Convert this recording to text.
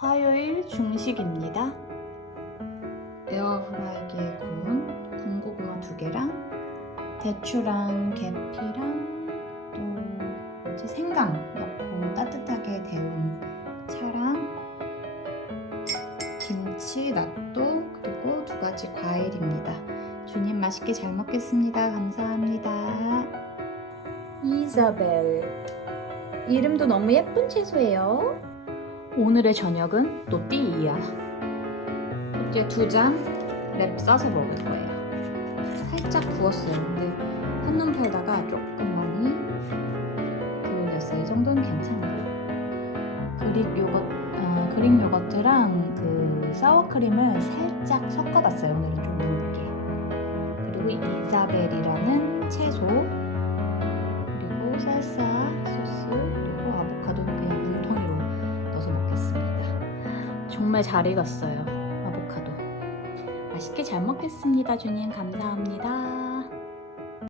화요일 중식입니다. 에어프라이기에 구운 군고구마 두 개랑 대추랑 계피랑 또 뭐지 생강 넣고 따뜻하게 데운 차랑 김치, 낫또 그리고 두 가지 과일입니다. 주님 맛있게 잘 먹겠습니다. 감사합니다. 이사벨 이름도 너무 예쁜 채소예요. 오늘의 저녁은 또띠이야. 이제 두 잔 랩 싸서 먹을 거예요. 살짝 구웠어요. 근데 한눈 팔다가 조금 많이 그을렸어요. 이 정도는 괜찮아요. 그릭 요거 어, 그릭 요거트랑 그 사워크림을 살짝 섞어봤어요. 오늘은 좀 묽게. 그리고 이사벨이라는 채소 그리고 살사 소스 그리고 아보카도 정말 잘 익었어요. 아보카도. 맛있게 잘 먹겠습니다. 주님 감사합니다.